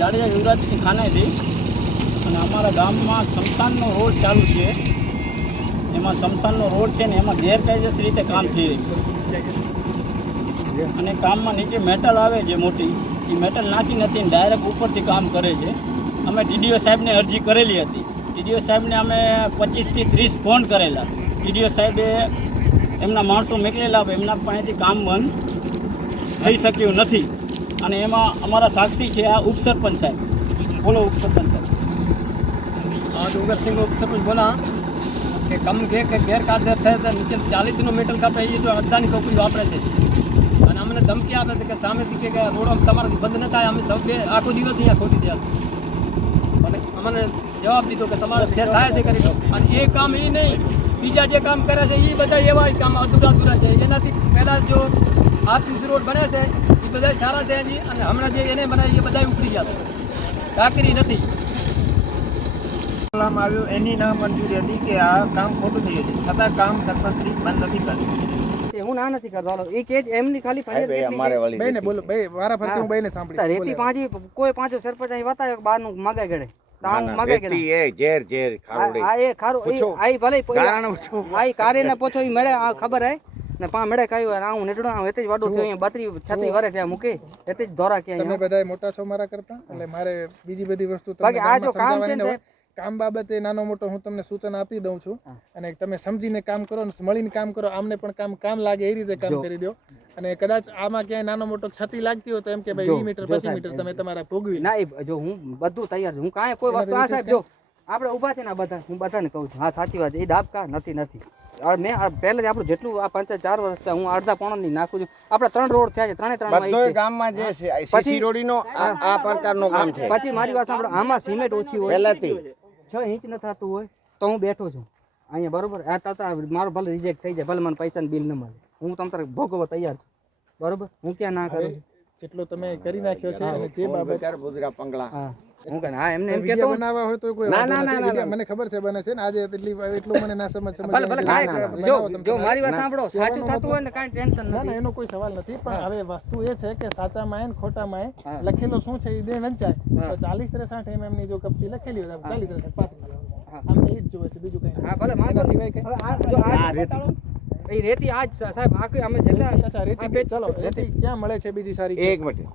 જાડેજા યુવરાજસિંહ ખાનેથી અને અમારા ગામમાં સ્મશાનનો રોડ ચાલુ છે. એમાં સ્મશાનનો રોડ છે ને એમાં ગેરકાયદેસર રીતે કામ થઈ રહ્યું છે અને કામમાં નીચે મેટલ આવે છે મોટી, એ મેટલ નાખી નથી ને ડાયરેક્ટ ઉપરથી કામ કરે છે. અમે ટીડીઓ સાહેબને અરજી કરેલી હતી. ટીડીઓ સાહેબને અમે 25 થી 30 ફોન કરેલા. ટીડીઓ સાહેબે એમના માણસો મોકલેલા, એમના પાસેથી કામ બંધ થઈ શક્યું નથી. અને એમાં અમારા સાક્ષી છે આ ઉપસરપંચ સાહેબ. બોલો ઉપસરપંચ સાહેબ. डूंगर सिंह उपसरपंच बोला कि कम गैरकायदेसर है तो नीचे 40 मीटर का पे ये जो अदानी को कुछ वापरे છે અને અમને ધમકી આપે છે કે સામેથી કે રોડ તમારાથી બંધ ન થાય, અમે સૌ આખો દિવસ અહીંયા ખોટી દયા અને અમને જવાબ દીધો કે તમારે જે થાય છે કરી દો. અને એ કામ એ નહીં, બીજા જે કામ કરે છે એ બધા એવા કામ અધૂરા છે. એનાથી પહેલાં જો આરસીસી રોડ બને છે એ બધા સારા છે અને હમણાં જે એને બનાવી એ બધા ઉપડી ગયા કાકરી નથી. આવ્યું એની ના મંજૂરી હતી કે આ કામ ખોટું થઈ છે, છતાં કામ સરપંચ બંધ નથી કરતું. હું ના નથી કરવાનો. એ કે એમની ખાલી ફરિયાદ બેને બોલો બે વારા ફરતી હું બેને સાંભળી રેતી પાંચી કોઈ પાંચો સરપંચ અહીં વાતાયો કે બહાર નું મગાઈ ગળે તાણ મગાઈ ગળે એ ઝેર ઝેર ખાવડે આ એ ખારું આઈ ભલે આઈ કારે ને પૂછો ઈ મળે આ ખબર હે ને પા મળે કયું આ હું નેટડો આ એતે જ વાડો થયો અહીંયા 32 36 વર્ષ થયા મૂકે એતે જ ધોરા કે તમે બધાય મોટા છો મારા કરતા, એટલે મારે બીજી બધી વસ્તુ બાકી આ જો કામ છે ને કામ બાબતે નાનો મોટો હું તમને સૂચન આપી દઉં છું અને તમે સમજીને કામ કરો ને મળીને કામ કરો. આમને પણ કામ લાગે એ રીતે કામ કરી દો. અને કદાચ આમાં ક્યાંય નાનો મોટો ક્ષતિ લાગતી હોય તો એમ કે ભાઈ 20 મીટર 25 મીટર તમે તમારા ભોગવી. ના જો હું બધું તૈયાર છું. હું કાંઈ કોઈ વસ્તુ આ સાહેબ જો આપણે ઊભા છે ને બધા હું બધાને કહું છું હા સાચી વાત. એ દાબકા નથી મેં પહેલે જ આપણું જેટલું આ પંચાયત 4 વર્ષ હું અડધા પોણા ની નાખું છું. આપણે 3 રોડ થયા છે, 3 બધોય ગામમાં જે છે સીસી રોડીનો આ પ્રકારનો કામ છે. પછી મારી વાત સાંભળો, આમાં સિમેન્ટ ઓછી હોય પહેલાથી 6 ઇંચ ન થતું હોય તો હું બેઠો છું અહીંયા બરોબર. આ તાતા મારો ભલે રિજેક્ટ થઈ જાય, ભલે મને પૈસાનું બિલ ન મળે, હું તમ તારે ભોગવવા તૈયાર છું બરોબર. હું ક્યાં ના કરું જેટલો તમે કરી નાખ્યો છે અને જે બાબત ભૂદરા પંગલા હા હું કહે હા એમને એમ વિડિયો કેતો બનાવવા હોય તો કોઈ ના, વાંધો ના, નથી. ના, મને ખબર છે બને છે ને આજે એટલું મને ના સમજ ભલે જો મારી વાત સાંભળો, સાચું થતું હોય ને કાંઈ ટેન્શન ના ના નથી. એનો કોઈ સવાલ નથી, પણ હવે વસ્તુ એ છે કે સાચા માં ખોટા માં લખેલો શું છે એ બે વંચાય. તો 40-63 mm ની જો કપચી લખેલી હોય 40-63 પાટી અમને એ જ જોવે છે, બીજું કઈ હા ભલે એના સિવાય કઈ એ રેતી આજ સાહેબ આખી અમે જેટલા અચ્છા રેતી ચલો રેતી ક્યાં મળે છે બીજી સારી? એક મિનિટ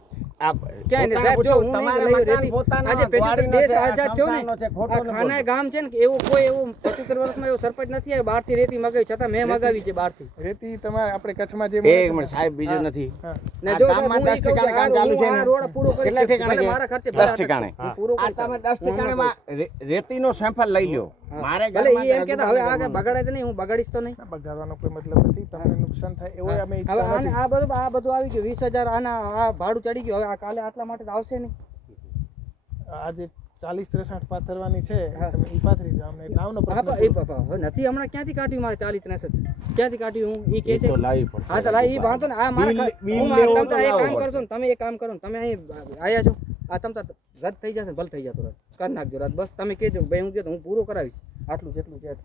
ક્યાં ને સાહેબ જો હું તમારે નહીં મકાન રેતી પોતાનો આજે પેટ્રોલ દેશ આઝાદ થયો ને શમશાનનો છે, ખોટો આ ન ખાના ગામ છે ને કે એવું કોઈ એવું 75 વર્ષમાં એવો સરપંચ નથી આવ્યો બહારથી રેતી મગાવી, છતાં મેં મગાવી છે બહારથી રેતી તમારે આપણે કચ્છમાં જે એક મિનિટ સાહેબ બીજું નથી. ને આ જો ગામમાં હું 10 ઠેકાણે કામ ચાલુ છે ને? આ રોડ પૂરો કરી કેટલા ઠેકાણે છે? મારા ખર્ચે 10 ઠેકાણે. હું પૂરો આ તમે 10 ઠેકાણેમાં રેતીનો સેમ્પલ લઈ લ્યો. મારે ભલે ઈ એમ કહેતા હવે આ બગાડે તો નહીં, હું બગાડીશ તો નહીં. બગાડવાનો કોઈ મતલબ નથી, તમને નુકસાન થાય એવો અમે હવે ઈચ્છતા આને નથી. આ બધું આવી ગયું 20,000 આના આ ભાડું ચડી ગયું. હવે આ કાલે આટલા માટે તો આવશે નહીં. આજે 40-63 પાથરવાની છે તમે ઈ પાથરી દો અમને એટલે આવનો પ્રશ્ન હવે નથી હમણાં ક્યાંથી કાઢ્યું મારે 40-63 ક્યાંથી કાઢ્યું હું ઈ કે છે તો લાવી પડે. હા તો લાવી ઈ વાંધો ને આ મારા બિલ લેવો તો તમે એક લાવવો કામ પડે. કરશો ને તમે એક કામ કરો ને તમે અહીં આયા છો આ તમ તાર રદ થઈ જશે ને ભલે થઈ જતો રદ કરી નાખજો રદ બસ તમે કહેજો ભાઈ હું કહો તો હું પૂરો કરાવીશ આટલું જેટલું છે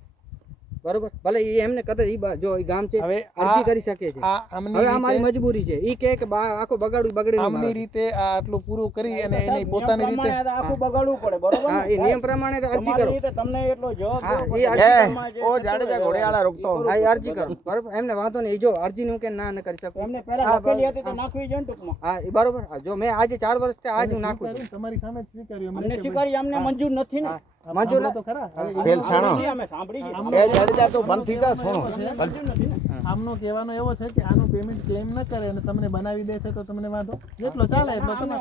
બરોબર. ભલે ઈ એમને કદાચ ઈ જો ઈ ગામ છે હવે અરજી કરી શકે છે. આ આમની હવે આ મારી રીતે મજબૂરી છે. ઈ કે આખો બગડે આમની રીતે આ આટલું પૂરું કરી અને એની પોતાની રીતે આખું બગાડવું પડે બરોબર. હા એ નિયમ પ્રમાણે તો અરજી કરો. તમને એટલો જવાબ હા દેવો એ પડે. અરજી ઓ જાડેજા ઘોડિયાળા રોકતો હા એ અરજી કરો બરોબર. એમને વાંધો નહીં. જો અરજી નું કે ના ન કરી શકું એમને પહેલા લખેલી હતી તો નાખવી જોઈએ ને ટૂંકમાં. હા એ બરોબર. જો મેં આજે 4 વર્ષથી આજ હું નાખું છું. તમારી સામે જ સ્વીકાર્યું અમને સ્વીકારી અમને મંજૂર નથી ને. મંજૂર તો ખરા તેલ સાણો અમે સાંભળી છે. એ જાડેજા તો બંધ થઈ જા સોણો. આમનો કહેવાનો એવો છે કે આનું પેમેન્ટ ક્લેમ ન કરે અને તમને બનાવી દે છે તો તમને વાંધો જેટલો ચાલે એટલો તમે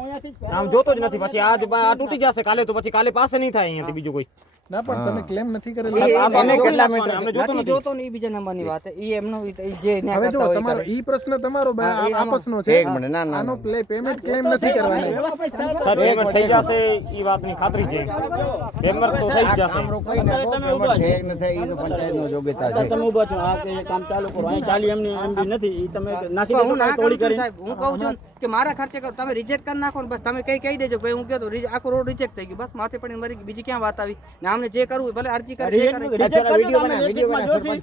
આમ જોતો જ નથી, પછી આજ આ તૂટી જશે કાલે, તો પછી કાલે પાસે નહીં થાય અહીંયાથી બીજું કોઈ. ના પણ તમે ક્લેમ નથી એ કરેલી. અમે કેટલા મીટર અમને જોતો નથી નથી. જોતો ને ઈ બીજા નંબરની વાત છે. ઈ એમનો ઈ જે ન્યા હવે કરતા જો હોય તમારો કરે. ઈ પ્રશ્ન તમારો હા, એ આપસનો છે. એક મિનિટ ના ના આનો પેમેન્ટ ક્લેમ નથી કરવાની. સર પેમેન્ટ થઈ જશે એ વાતની ખાતરી છે. પેમેન્ટ તો થઈ જ જશે. કામ રોકાઈ ને છે કે ન થાય એ તો પંચાયતનો યોગ્યતા છે. તમે ઊભા છો આ કે કામ ચાલુ કરો અહીં ચાલી એમની એમ બી નથી ઈ તમે નાખી પણ દો હું ના તોડી કરું છું કરી. સાહેબ. હું કહું છું ને કે મારા ખર્ચે કરો, તમે રિજેક્ટ કરી નાખો ને બસ તમે કહી દેજો ભાઈ હું કહ્યું તો આખો રોડ રિજેક્ટ થઈ ગયો, બસ માથે પડીને મરી ગઈ, બીજી ક્યાં વાત આવી ને આમને જે કરવું ભલે અરજી કરે જે કરે. રિજેક્ટ કર્યો તો અમે લેખિતમાં જોશી.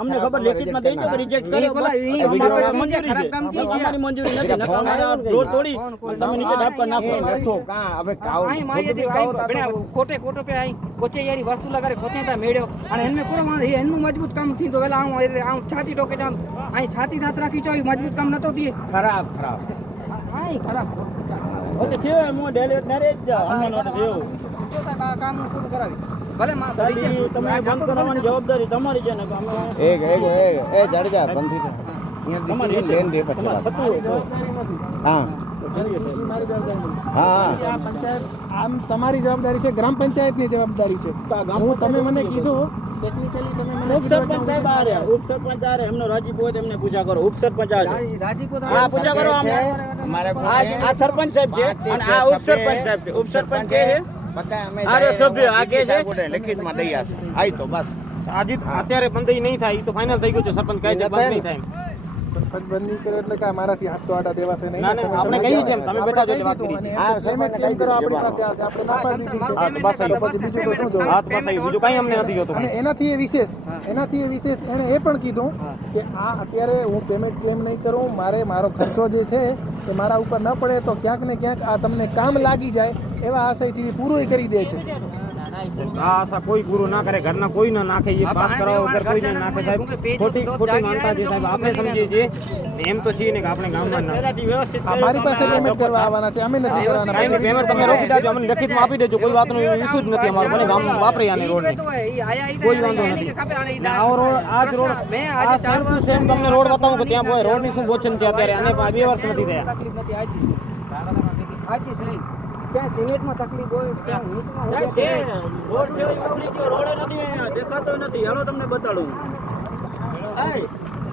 અમને ખબર લેખિતમાં દેજો કે રિજેક્ટ કર્યો. ખરાબ કામ કી છે, અમારી મંજૂરી નથી. નકર અમારા રોડ તોડી તમે નીચે ડાબ કરી નાખો. અહીં માહિતી ખોટે પે અહીં કોચે યારી વસ્તુ લગાડે કોચે તા મેળ્યો અને એમને પૂરો માં એનું મજબૂત કામ થી તો વેલા આમ છાતી ટોકે જામ અહીં છાતી સાથ રાખી છો મજબૂત કામ નતો થી ખરાબ અહીં ખરાબ ઓકે છે હું ડેલિવર ના રે જ અમને નોટ દેવ તો સાહેબ આ કામ હું પૂરું કરાવી ભલે માં તમે બંધ કરાવવાની જવાબદારી તમારી છે ને કે અમે એ જાડેજા બંધી તમારી લેન દે પછી તમારે થતું હોય તો. હા મારી જવાબદારી નથી. હા આ પંચાયત આમ તમારી જવાબદારી છે, ગ્રામ પંચાયતની જવાબદારી છે. હું તમે મને કીધું ટેકનિકલી તમે મને ઉપસરપંચ સાહેબ આ રહ્યા, ઉપસરપંચ આ રહ્યા, એમનો રાજીપો હોય તો એમને પૂછા કરો. ઉપસરપંચ આ છે. રાજીપો હા પૂછા કરો અમને. આ સરપંચ સાહેબ છે અને આ ઉપસરપંચ સાહેબ છે. ઉપસરપંચ કે છે બધા અમે આ રહ્યો સભ્ય આ કે છે લેખિતમાં દઈ આશે આઈ તો બસ આજે અત્યારે બંધ નહીં થાય, તો ફાઇનલ થઈ ગયું છે. સરપંચ કહે છે બંધ નહીં થાય. સરપંચ બંધ નહીં કરે એટલે કે મારાથી હાથ તો આટા દેવાશે નહીં. ના, ના, આપણે કહીએ છીએ એમ, તમે બેઠા છો એટલે વાત કરી. હા, પેમેન્ટ ચેન્જ કરો આપણી પાસે આવશે, આપણે ના પાડી દીધી છે. હા, તો બસ તો પછી બીજું તો શું જોવું? હા, તો બસ આવી. બીજું કાંઈ અમને નથી જોતું. અને એનાથી એ વિશેષ એણે એ પણ કીધું કે આ અત્યારે હું પેમેન્ટ ક્લેમ નહીં કરું, મારો ખર્ચો જે છે એ મારા ઉપર ન પડે તો ક્યાંક ને ક્યાંક આ તમને કામ લાગી જાય એવા આશયથી પૂરું કરી દે છે. આ આશા કોઈ પૂરું ના કરે, ઘરના કોઈ ના નાખે, એ પાસ કરાવો વગર કોઈ ના નાખે સાહેબ. ખોટી માનતા છે સાહેબ, આપણે સમજીએ છીએ એમ તો છીએ ને કે આપણે ગામમાં ના એનાથી વ્યવસ્થિત આ મારી પાસે પેમેન્ટ કરવા આવવાના છે, અમે નથી કરવાના. કાંઈ પેમેન્ટ તમે રોકી દેજો, અમને લેખિતમાં આપી દેજો, કોઈ વાતનો ઇસ્યુ જ નથી અમારો. મને ગામમાં વાપરે આને રોડને કોઈ વાંધો નથી. આવો રોડ આજ રોડ આ 4 વર્ષ એમ તમને રોડ બતાવું કે ત્યાં કોઈ રોડની શું ગોચન છે અત્યારે, અને 2 વર્ષ નથી થયા. તકલીફ નથી આજી છે ક્યાં સિમેન્ટમાં તકલીફ હોય ક્યાં ઊંચમાં હોય રોડ છે ઉપલી ગયો, રોડે નથી અહીંયા, દેખાતો નથી. હાલો તમને બતાડું. આય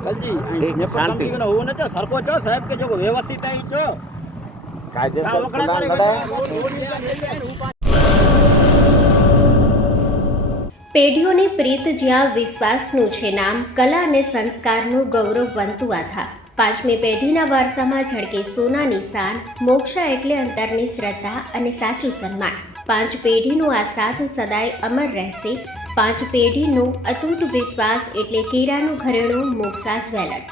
કલજી અહીં શાંતિ. શાંતિ હોવું નથી. સરપંચ છો સાહેબ કે જો વ્યવસ્થિત અહીં છો કાયદેસર વકડા કરે પેઢીઓની પ્રીત જ્યાં વિશ્વાસનું છે નામ, કલા અને સંસ્કારનું ગૌરવ બનતું આધાર. 5મી પેઢીના વારસામાં ઝળકે સોનાની શાન, મોક્ષા એટલે અંતરની શ્રદ્ધા અને સાચું સન્માન. 5 પેઢીનું આ સાથ સદાય અમર રહેશે. 5 પેઢીનું અતૂટ વિશ્વાસ એટલે કેરાનું ઘરેણું મોક્ષા જ્વેલર્સ.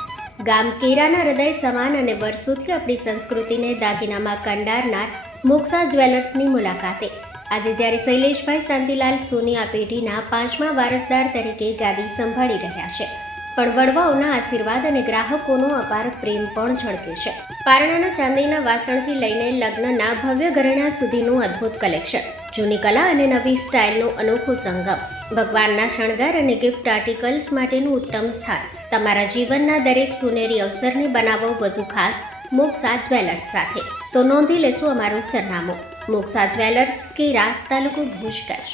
ગામ કેરાના હૃદય સમાન અને વર્ષોથી આપણી સંસ્કૃતિને દાગીનામાં કંડારનાર મોક્ષા જ્વેલર્સની મુલાકાતે આજે જ્યારે શૈલેષભાઈ શાંતિલાલ સોની આ પેઢીના 5મા વારસદાર તરીકે ગાદી સંભાળી રહ્યા છે, પણ વડવાઓના આશીર્વાદ અને ગ્રાહકોનો અપાર પ્રેમ પણ ઝળકે છે. પારણાના ચાંદીના વાસણથી લઈને લગ્નના ભવ્ય ઘરેણા સુધીનું અદ્ભુત કલેક્શન, જૂની કલા અને નવી સ્ટાઇલનો અનોખો સંગમ, ભગવાનના શણગાર અને ગિફ્ટ આર્ટિકલ્સ માટેનું ઉત્તમ સ્થાન. તમારા જીવનના દરેક સોનેરી અવસરને બનાવો વધુ ખાસ મોક્ષા જ્વેલર્સ સાથે. તો નોંધી લેશો અમારું સરનામું: મોક્ષા જ્વેલર્સ, કેરા, તાલુકો ભુજ, કચ્છ.